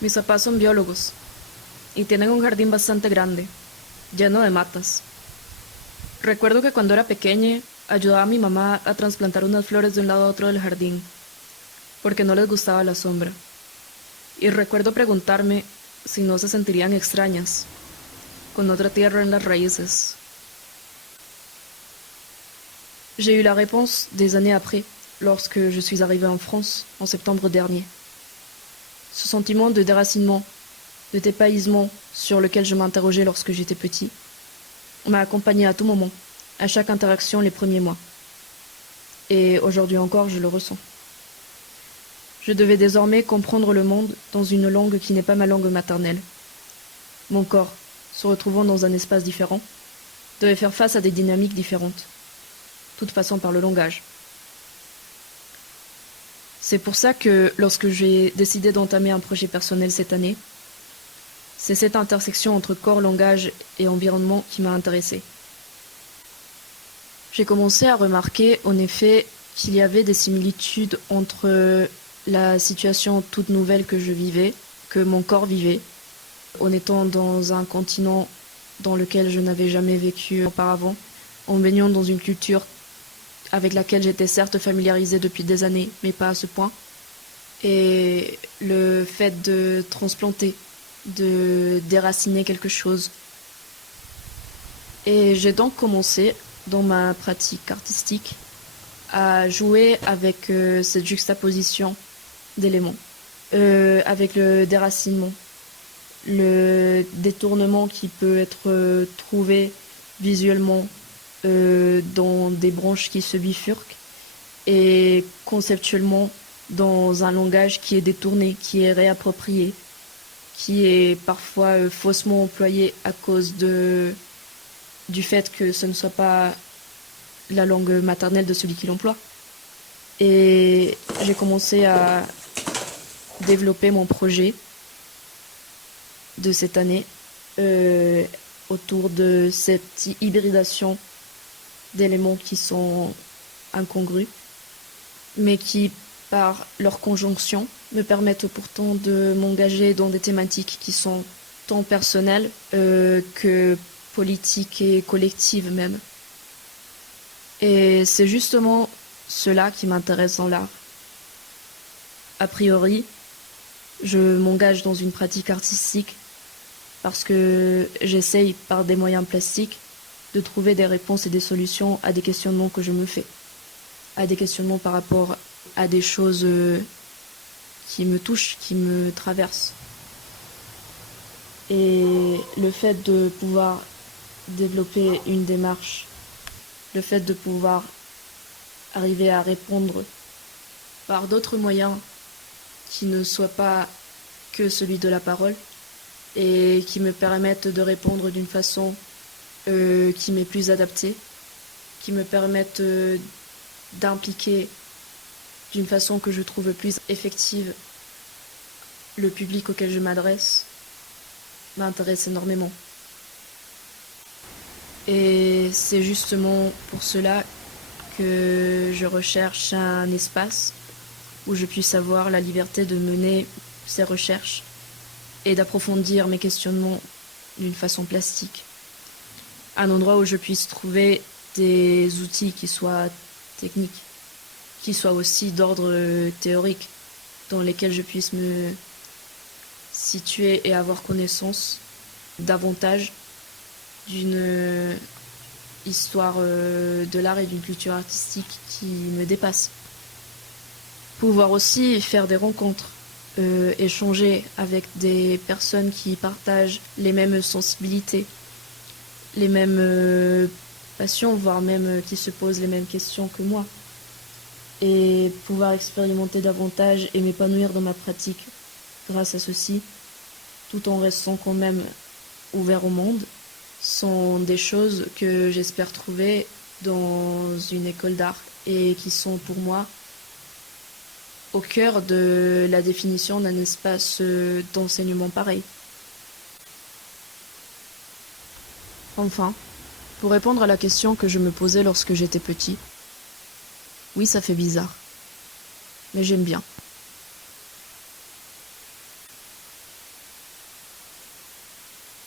Mis papás son biólogos y tienen un jardín bastante grande, lleno de matas. Recuerdo que cuando era pequeña ayudaba a mi mamá a trasplantar unas flores de un lado a otro del jardín, porque no les gustaba la sombra. Y recuerdo preguntarme si no se sentirían extrañas, con otra tierra en las raíces. J'ai eu la réponse des années après, lorsque je suis arrivée en France en septembre dernier. Ce sentiment de déracinement, de dépaysement sur lequel je m'interrogeais lorsque j'étais petit, m'a accompagné à tout moment, à chaque interaction les premiers mois. Et aujourd'hui encore, je le ressens. Je devais désormais comprendre le monde dans une langue qui n'est pas ma langue maternelle. Mon corps, se retrouvant dans un espace différent, devait faire face à des dynamiques différentes, toutes passant par le langage. C'est pour ça que lorsque j'ai décidé d'entamer un projet personnel cette année, c'est cette intersection entre corps, langage et environnement qui m'a intéressée. J'ai commencé à remarquer en effet qu'il y avait des similitudes entre la situation toute nouvelle que je vivais, que mon corps vivait, en étant dans un continent dans lequel je n'avais jamais vécu auparavant, en baignant dans une culture avec laquelle j'étais certes familiarisée depuis des années, mais pas à ce point. Et le fait de transplanter, de déraciner quelque chose. Et j'ai donc commencé, dans ma pratique artistique, à jouer avec cette juxtaposition d'éléments, avec le déracinement, le détournement qui peut être trouvé visuellement dans des branches qui se bifurquent et conceptuellement dans un langage qui est détourné, qui est réapproprié, qui est parfois faussement employé à cause du fait que ce ne soit pas la langue maternelle de celui qui l'emploie. Et j'ai commencé à développer mon projet de cette année autour de cette hybridation d'éléments qui sont incongrus, mais qui, par leur conjonction, me permettent pourtant de m'engager dans des thématiques qui sont tant personnelles que politiques et collectives même. Et c'est justement cela qui m'intéresse dans l'art. A priori, je m'engage dans une pratique artistique parce que j'essaye, par des moyens plastiques, de trouver des réponses et des solutions à des questionnements que je me fais, à des questionnements par rapport à des choses qui me touchent, qui me traversent. Et le fait de pouvoir développer une démarche, le fait de pouvoir arriver à répondre par d'autres moyens qui ne soient pas que celui de la parole et qui me permettent de répondre d'une façon qui m'est plus adaptée, qui me permettent d'impliquer d'une façon que je trouve plus effective le public auquel je m'adresse, m'intéresse énormément. Et c'est justement pour cela que je recherche un espace où je puisse avoir la liberté de mener ces recherches et d'approfondir mes questionnements d'une façon plastique. Un endroit où je puisse trouver des outils qui soient techniques, qui soient aussi d'ordre théorique, dans lesquels je puisse me situer et avoir connaissance davantage d'une histoire de l'art et d'une culture artistique qui me dépasse. Pouvoir aussi faire des rencontres, échanger avec des personnes qui partagent les mêmes sensibilités, les mêmes passions, voire même qui se posent les mêmes questions que moi. Et pouvoir expérimenter davantage et m'épanouir dans ma pratique grâce à ceci, tout en restant quand même ouvert au monde, sont des choses que j'espère trouver dans une école d'art et qui sont pour moi au cœur de la définition d'un espace d'enseignement pareil. Enfin, pour répondre à la question que je me posais lorsque j'étais petit, oui, ça fait bizarre, mais j'aime bien.